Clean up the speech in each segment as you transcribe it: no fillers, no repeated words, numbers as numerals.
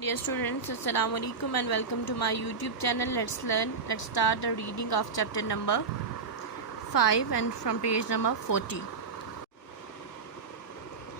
Dear students, Assalamu alaikum and welcome to my YouTube channel. Let's start the reading of chapter number 5 and from page number 40.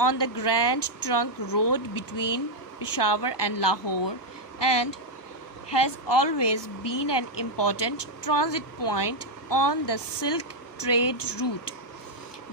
on the Grand Trunk Road between Peshawar and Lahore and has always been an important transit point on the Silk Trade Route.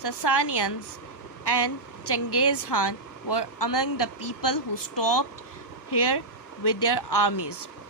Sasanians and Genghis Khan were among the people who stopped here with their armies.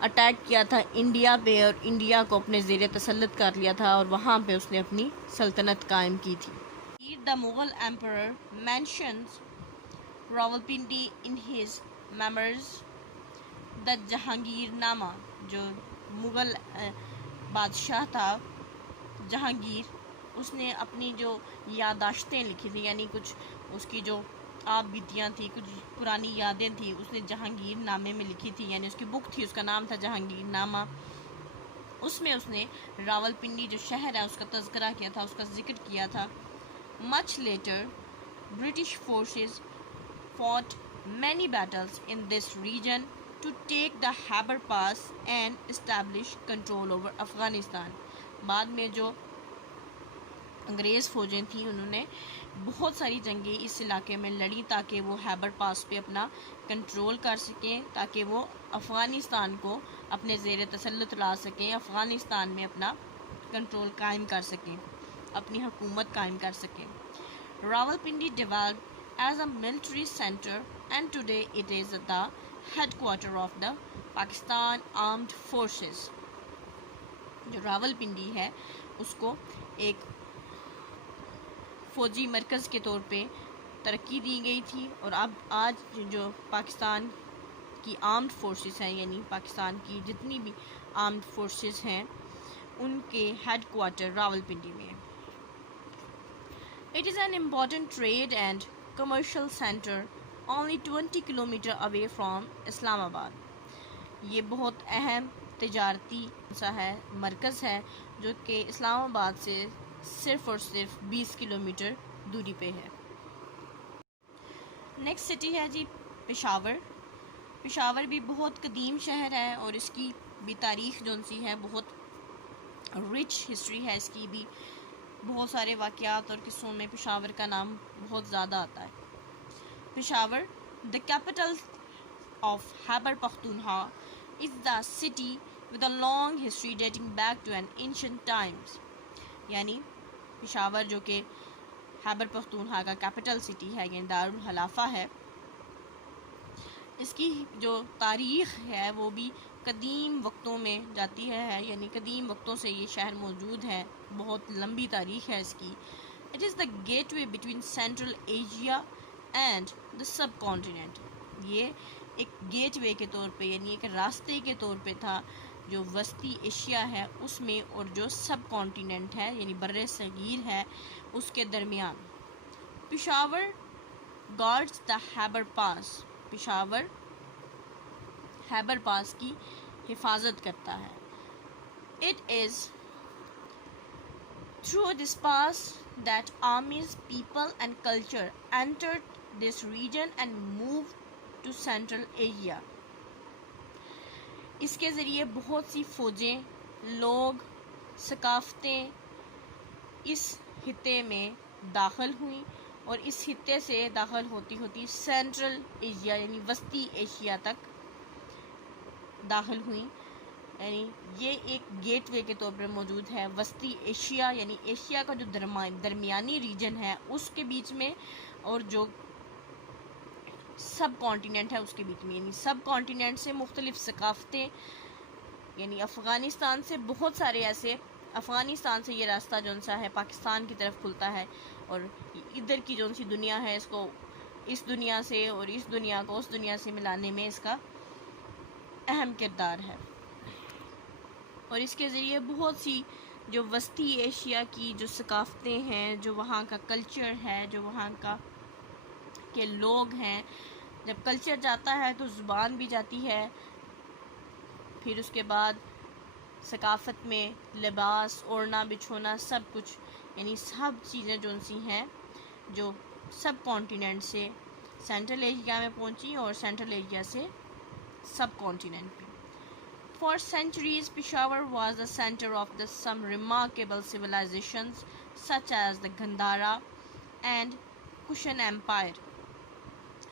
Attack کیا تھا India پہ اور India کو اپنے زیر تسلط کر لیا تھا اور وہاں پہ اس نے اپنی سلطنت قائم کی تھی. The Mughal emperor mentions Rawalpindi in his memoirs. The Jahangir نامہ، جو مغل بادشاہ تھا جہانگیر، اس نے اپنی جو یادداشتیں لکھی تھی، یعنی کچھ اس کی جو آپ بیتیاں تھیں، کچھ پرانی یادیں تھیں، اس نے جہانگیر نامے میں لکھی تھی، یعنی اس کی بک تھی، اس کا نام تھا جہانگیر نامہ. اس میں اس نے راول پنڈی جو شہر ہے اس کا تذکرہ کیا تھا، اس کا ذکر کیا تھا. Much later, British forces fought many battles in this region to take the Khyber Pass and establish control over Afghanistan. بعد میں جو انگریز فوجیں تھیں انہوں نے بہت ساری جنگیں اس علاقے میں لڑی تاکہ وہ خیبر پاس پہ اپنا کنٹرول کر سکیں، تاکہ وہ افغانستان کو اپنے زیر تسلط لا سکیں، افغانستان میں اپنا کنٹرول قائم کر سکیں، اپنی حکومت قائم کر سکیں. Rawalpindi developed as a military center and today it is the headquarter of the Pakistan Armed Forces. جو راولپنڈی ہے اس کو ایک فوجی مرکز کے طور پہ ترقی دی گئی تھی، اور اب آج جو پاکستان کی آرمڈ فورسز ہیں، یعنی پاکستان کی جتنی بھی آرمڈ فورسز ہیں ان کے ہیڈ کوارٹر راولپنڈی میں ہے. It is an important trade and commercial center only 20 kilometer away from Islam Abad. یہ بہت اہم تجارتی مرکز ہے جو کہ اسلام آباد سے صرف اور صرف 20 کلومیٹر دوری پہ ہے. نیکسٹ سٹی ہے جی پشاور. پشاور بھی بہت قدیم شہر ہے اور اس کی بھی تاریخ جو سی ہے بہت رچ ہسٹری ہے، اس کی بھی بہت سارے واقعات اور قصوں میں پشاور کا نام بہت زیادہ آتا ہے. Peshawar the capital of Khyber Pakhtunkhwa is the city with a long history dating back to an ancient times. یعنی پشاور جو کہ خیبر پختونخوا کا کیپٹل سٹی ہے، یعنی دارالخلافہ ہے، اس کی جو تاریخ ہے وہ بھی قدیم وقتوں میں جاتی ہے، یعنی قدیم وقتوں سے یہ شہر موجود ہے، بہت لمبی تاریخ ہے اس کی. It is the gateway between Central Asia and the subcontinent. یہ ایک گیٹ وے کے طور پہ، یعنی ایک راستے کے طور پہ تھا جو وسطی ایشیا ہے اس میں اور جو سب کانٹیننٹ ہے یعنی بر صغیر ہے اس کے درمیان. پشاور گارڈز دا خیبر پاس. پشاور خیبر پاس کی حفاظت کرتا ہے. It is through this pass that armies, people and culture entered this region and moved to Central Asia. اس کے ذریعے بہت سی فوجیں، لوگ، ثقافتیں اس خطے میں داخل ہوئیں اور اس خطے سے داخل ہوتی ہوتی سینٹرل ایشیا یعنی وسطی ایشیا تک داخل ہوئیں. یعنی یہ ایک گیٹ وے کے طور پر موجود ہے وسطی ایشیا، یعنی ایشیا کا جو درمیانی ریجن ہے اس کے بیچ میں اور جو سب کانٹیننٹ ہے اس کے بیچ میں. یعنی سب کانٹیننٹ سے مختلف ثقافتیں، یعنی افغانستان سے بہت سارے ایسے، افغانستان سے یہ راستہ جو سا ہے پاکستان کی طرف کھلتا ہے اور ادھر کی جو سی دنیا ہے اس کو اس دنیا سے اور اس دنیا کو اس دنیا سے ملانے میں اس کا اہم کردار ہے. اور اس کے ذریعے بہت سی جو وسطی ایشیا کی جو ثقافتیں ہیں، جو وہاں کا کلچر ہے، جو وہاں کا کے لوگ ہیں، جب کلچر جاتا ہے تو زبان بھی جاتی ہے، پھر اس کے بعد ثقافت میں لباس، اوڑھنا بچھونا سب کچھ، یعنی سب چیزیں جو سی ہیں جو سب کانٹیننٹ سے سینٹرل ایشیا میں پہنچی اور سینٹرل ایشیا سے سب کانٹیننٹ پہ. For centuries, Peshawar was the center of some remarkable civilizations such as the Gandhara and Kushan Empire.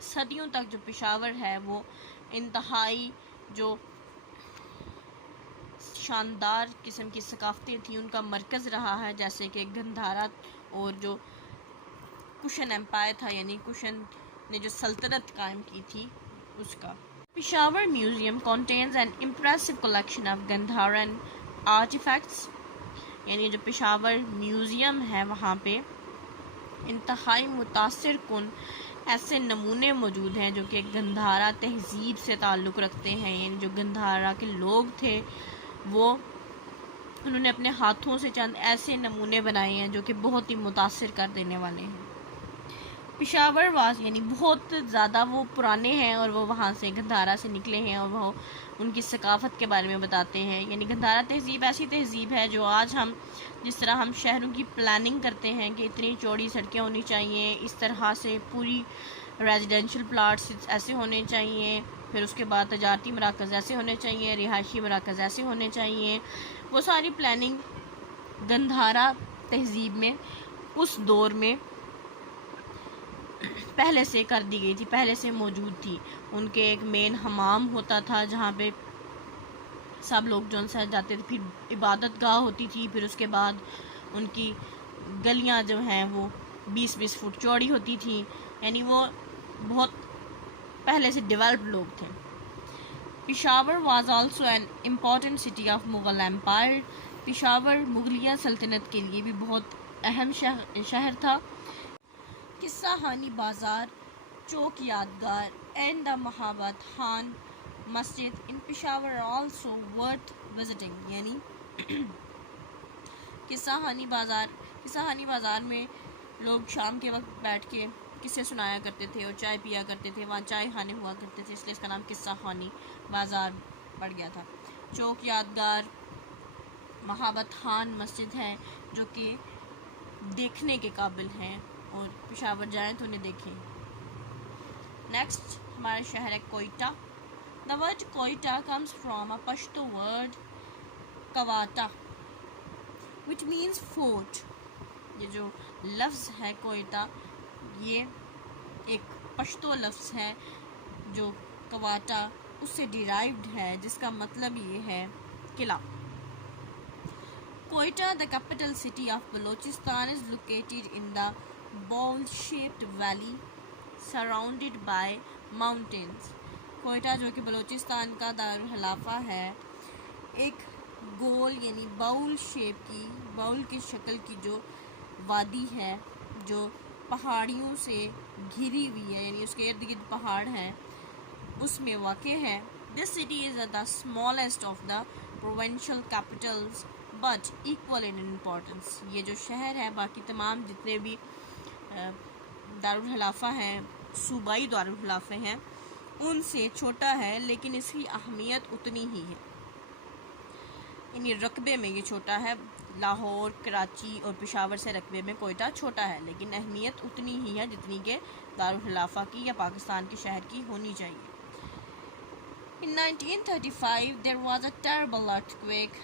صدیوں تک جو پشاور ہے وہ انتہائی جو شاندار قسم کی ثقافتیں تھیں ان کا مرکز رہا ہے، جیسے کہ گندھارا اور جو کشن ایمپائر تھا، یعنی کشن نے جو سلطنت قائم کی تھی اس کا. Peshawar Museum contains an impressive collection of Gandharan artifacts. یعنی جو پشاور میوزیم ہے وہاں پہ انتہائی متاثر کن ایسے نمونے موجود ہیں جو کہ گندھارا تہذیب سے تعلق رکھتے ہیں. یعنی جو گندھارا کے لوگ تھے وہ انہوں نے اپنے ہاتھوں سے چند ایسے نمونے بنائے ہیں جو کہ بہت ہی متاثر کر دینے والے ہیں. پشاور واس یعنی بہت زیادہ وہ پرانے ہیں اور وہ وہاں سے گندھارا سے نکلے ہیں اور وہ ان کی ثقافت کے بارے میں بتاتے ہیں. یعنی گندھارا تہذیب ایسی تہذیب ہے جو آج ہم جس طرح ہم شہروں کی پلاننگ کرتے ہیں کہ اتنی چوڑی سڑکیں ہونی چاہیے, اس طرح سے پوری ریزیڈینشل پلاٹس ایسے ہونے چاہیے, پھر اس کے بعد تجارتی مراکز ایسے ہونے چاہیے, رہائشی مراکز ایسے ہونے چاہیے, وہ ساری پلاننگ گندھارا تہذیب میں اس دور میں پہلے سے کر دی گئی تھی, پہلے سے موجود تھی. ان کے ایک مین حمام ہوتا تھا جہاں پہ سب لوگ جو سے جاتے تھے, پھر عبادت گاہ ہوتی تھی, پھر اس کے بعد ان کی گلیاں جو ہیں وہ 20-20 فٹ چوڑی ہوتی تھیں. یعنی وہ بہت پہلے سے ڈیولپڈ لوگ تھے. Peshawar was also an important city of Mughal empire. Peshawar مغلیہ سلطنت کے لیے بھی بہت اہم شہر تھا. قصہ ہانی بازار, چوک یادگار and the مہابت Khan Masjid in Peshawar also worth visiting. یعنی قصہ ہانی بازار میں لوگ شام کے وقت بیٹھ کے قصے سنایا کرتے تھے اور چائے پیا کرتے تھے. وہاں چائے خانے ہوا کرتے تھے, اس لیے اس کا نام قصہ خانی بازار پڑ گیا تھا. چوک یادگار مہابت خان مسجد ہے جو کہ دیکھنے کے قابل ہیں, اور پشاور جائیں تو انہیں دیکھیں. نیکسٹ ہمارا شہر ہے Quetta. The word Quetta comes from a Pashto word Kwata which means fort. یہ جو لفظ ہے کوئٹہ یہ ایک پشتو لفظ ہے جو کواٹا اس سے ڈیرائیوڈ ہے, جس کا مطلب یہ ہے قلعہ. Quetta the capital city of Balochistan is located in the bowl-shaped valley surrounded by mountains. Quetta جو کہ بلوچستان کا دارالخلافہ ہے, ایک گول یعنی باؤل کی شکل کی جو وادی ہے جو پہاڑیوں سے گھری ہوئی ہے, یعنی اس کے ارد گرد پہاڑ ہیں, اس میں واقع ہے. This city is the smallest of the provincial capitals but equal in importance. یہ جو شہر ہے باقی تمام جتنے بھی دارالخلافہ ہیں, صوبائی دارالخلافے ہیں, ان سے چھوٹا ہے, لیکن اس کی اہمیت اتنی ہی ہے. یعنی رقبے میں یہ چھوٹا ہے. لاہور, کراچی اور پشاور سے رقبے میں کوئٹہ چھوٹا ہے, لیکن اہمیت اتنی ہی ہے جتنی کہ دارالخلافہ کی یا پاکستان کے شہر کی ہونی چاہیے. In 1935 there was a terrible earthquake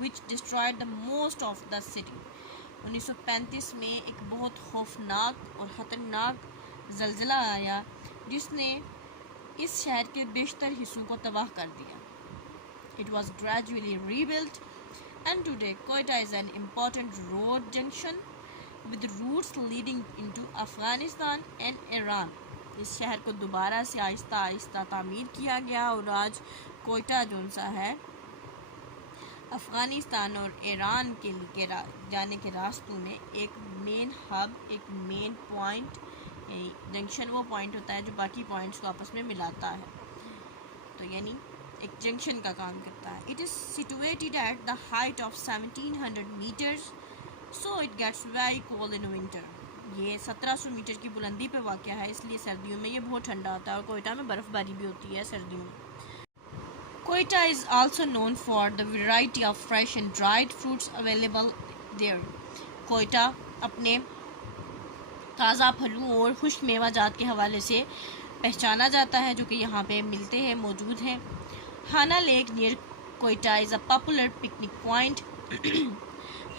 which destroyed the most of the city. 1935 میں ایک بہت خوفناک اور خطرناک زلزلہ آیا جس نے اس شہر کے بیشتر حصوں کو تباہ کر دیا. It was gradually rebuilt and today Quetta is an important road junction with routes leading into Afghanistan and Iran. اس شہر کو دوبارہ سے آہستہ آہستہ تعمیر کیا گیا اور آج کوئٹہ جو سا ہے افغانستان اور ایران کے لیے جانے کے راستوں میں ایک مین ہب, ایک مین پوائنٹ, جنکشن وہ پوائنٹ ہوتا ہے جو باقی پوائنٹس کو آپس میں ملاتا ہے, تو یعنی ایک جنکشن کا کام کرتا ہے. It is situated at the height of 1700 meters, so it gets very cold in winter. یہ 1700 میٹر کی بلندی پہ واقع ہے, اس لیے سردیوں میں یہ بہت ٹھنڈا ہوتا ہے, اور کوئٹہ میں برف باری بھی ہوتی ہے سردیوں میں. Quetta is also known for the variety of fresh and dried fruits available there. Quetta اپنے تازہ پھلوں اور خشک میوہ جات کے حوالے سے پہچانا جاتا ہے جو کہ یہاں پہ ملتے ہیں, موجود ہیں. Hanna lake near Quetta is a popular picnic point.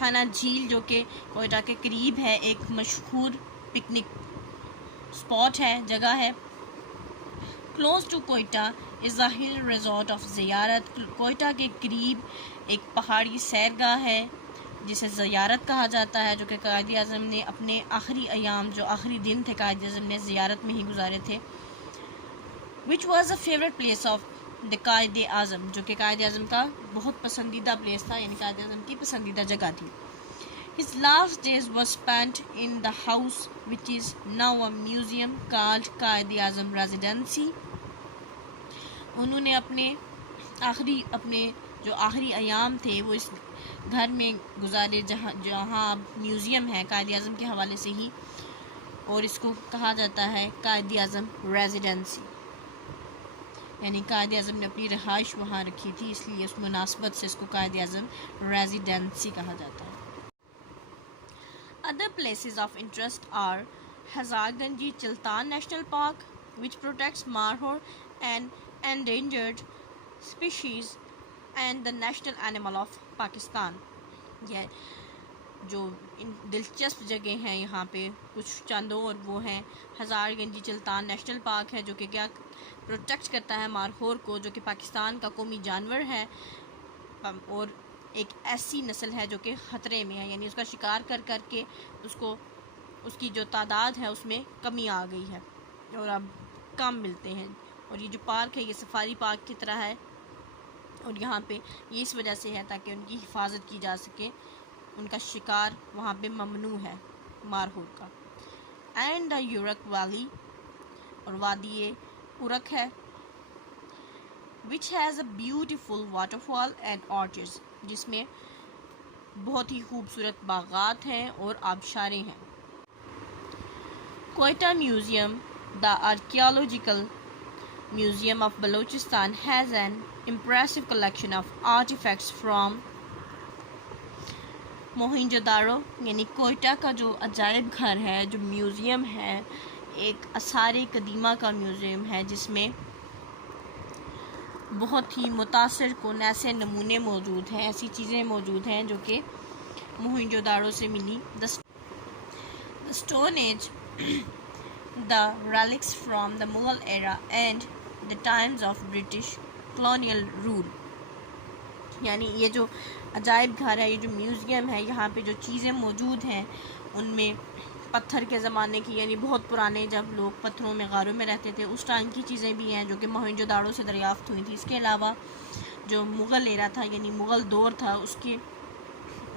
Hanna جھیل جو کہ کوئٹہ کے قریب ہے ایک مشہور پکنک اسپاٹ ہے, جگہ ہے. کلوز ٹو کوئٹہ از اے ہل ریزورٹ آف زیارت. کوئٹہ کے قریب ایک پہاڑی سیرگاہ ہے جسے زیارت کہا جاتا ہے, جو کہ قائد اعظم نے اپنے آخری ایام, جو آخری دن تھے قائد اعظم نے زیارت میں ہی گزارے تھے. which was a favorite place of the Quaid Azam, جو کہ قائد اعظم کا بہت پسندیدہ پلیس تھا, یعنی قائد اعظم کی پسندیدہ جگہ تھی. His last days were spent in the house which is now a museum called Quaid Azam residency. انہوں نے اپنے جو آخری ایام تھے وہ اس گھر میں گزارے جہاں اب میوزیم ہے قائد اعظم کے حوالے سے ہی, اور اس کو کہا جاتا ہے قائد اعظم ریزیڈنسی, یعنی قائد اعظم نے اپنی رہائش وہاں رکھی تھی, اس لیے اس مناسبت سے اس کو قائد اعظم ریزیڈنسی کہا جاتا ہے. Other places of interest are Hazarganji Chiltan National Park, which protects markhor, an endangered species, and the national animal of Pakistan. یہ جو دلچسپ جگہ ہیں یہاں پہ کچھ چند اور وہ ہیں. ہزار گنجی چلتان نیشنل پارک ہے جو کہ کیا پروٹیکٹ کرتا ہے مارخور کو, جو کہ پاکستان کا قومی جانور ہے, اور ایک ایسی نسل ہے جو کہ خطرے میں ہے, یعنی اس کا شکار کر کے اس کی جو تعداد ہے اس میں کمی آ گئی ہے اور اب کم ملتے ہیں. اور یہ جو پارک ہے یہ سفاری پارک کی طرح ہے, اور یہاں پہ یہ اس وجہ سے ہے تاکہ ان کی حفاظت کی جا سکے, ان کا شکار وہاں پہ ممنوع ہے مارخور کا. اینڈ دا یورک ویلی, اور وادی ارک ہے, which has a beautiful waterfall and orchards, جس میں بہت ہی خوبصورت باغات ہیں اور آبشاریں ہیں. Quetta museum, the archaeological museum of Balochistan, has an impressive collection of artifacts from موہنجودارو, یعنی کوئٹہ کا جو عجائب گھر ہے, جو میوزیم ہے, ایک آثار قدیمہ کا میوزیم ہے جس میں بہت ہی متاثر کن ایسے نمونے موجود ہیں, ایسی چیزیں موجود ہیں جو کہ موہنجودارو سے ملی. The Stone Age, the relics from the Mughal era and the times of British colonial rule. یعنی یہ جو عجائب گھر ہے, یہ جو میوزیم ہے, یہاں پہ جو چیزیں موجود ہیں ان میں پتھر کے زمانے کی, یعنی بہت پرانے جب لوگ پتھروں میں غاروں میں رہتے تھے اس ٹائم کی چیزیں بھی ہیں جو کہ موہنجودارو سے دریافت ہوئی تھی. اس کے علاوہ جو مغل ایرا تھا یعنی مغل دور تھا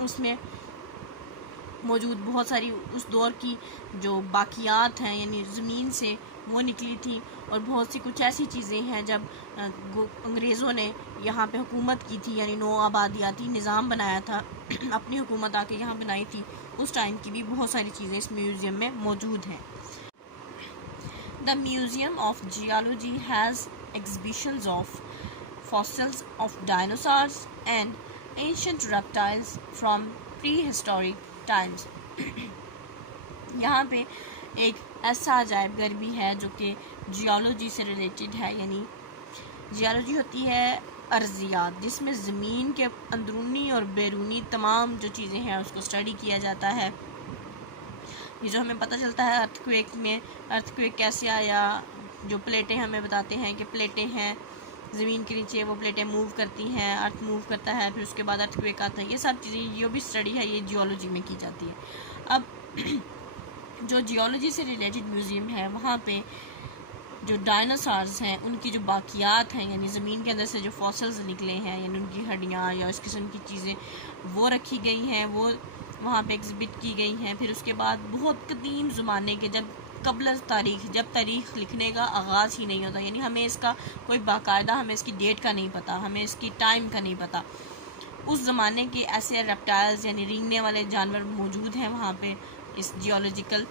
اس میں موجود بہت ساری اس دور کی جو باقیات ہیں یعنی زمین سے وہ نکلی تھی, اور بہت سی کچھ ایسی چیزیں ہیں جب انگریزوں نے یہاں پہ حکومت کی تھی, یعنی نو آبادیاتی نظام بنایا تھا, اپنی حکومت آ کے یہاں بنائی تھی, اس ٹائم کی بھی بہت ساری چیزیں اس میوزیم میں موجود ہیں. The Museum of Geology has exhibitions of fossils of dinosaurs and ancient reptiles from prehistoric times. یہاں پہ ایک ایسا عجائب گھر بھی ہے جو کہ جیولوجی سے ریلیٹڈ ہے, یعنی جیولوجی ہوتی ہے ارضیات, جس میں زمین کے اندرونی اور بیرونی تمام جو چیزیں ہیں اس کو اسٹڈی کیا جاتا ہے. یہ جو ہمیں پتہ چلتا ہے ارتھ کویک کیسے آیا, جو پلیٹیں ہمیں بتاتے ہیں کہ پلیٹیں ہیں زمین کے نیچے, وہ پلیٹیں موو کرتی ہیں, ارتھ موو کرتا ہے, پھر اس کے بعد ارتھ کویک آتا ہے, یہ سب چیزیں جو بھی اسٹڈی ہے یہ جیولوجی میں کی جاتی ہے. اب جو جیولوجی سے ریلیٹڈ میوزیم ہے وہاں پہ جو ڈائناسارز ہیں ان کی جو باقیات ہیں, یعنی زمین کے اندر سے جو فاسلز نکلے ہیں, یعنی ان کی ہڈیاں یا اس قسم کی چیزیں وہ رکھی گئی ہیں, وہ وہاں پہ ایگزبٹ کی گئی ہیں. پھر اس کے بعد بہت قدیم زمانے کے جب تاریخ لکھنے کا آغاز ہی نہیں ہوتا, یعنی ہمیں اس کا کوئی باقاعدہ ہمیں اس کی ڈیٹ کا نہیں پتہ, ہمیں اس کی ٹائم کا نہیں پتہ. اس زمانے کے ایسے ریپٹائلز یعنی رینگنے والے جانور موجود ہیں وہاں پہ اس جیولوجیکل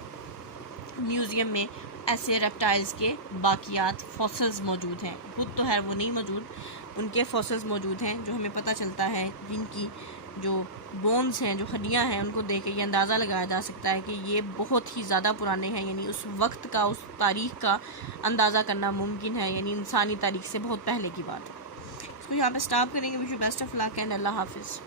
میوزیم میں. ایسے ریپٹائلز کے باقیات فاسلز موجود ہیں, خود تو ہے وہ نہیں موجود, ان کے فاسلز موجود ہیں جو ہمیں پتہ چلتا ہے, جن کی جو بونز ہیں, جو ہڈیاں ہیں, ان کو دیکھ کے یہ اندازہ لگایا جا سکتا ہے کہ یہ بہت ہی زیادہ پرانے ہیں, یعنی اس وقت کا, اس تاریخ کا اندازہ کرنا ممکن ہے, یعنی انسانی تاریخ سے بہت پہلے کی بات ہے. اس کو یہاں پہ سٹاپ کریں گے. Wish you best of luck and Allah حافظ.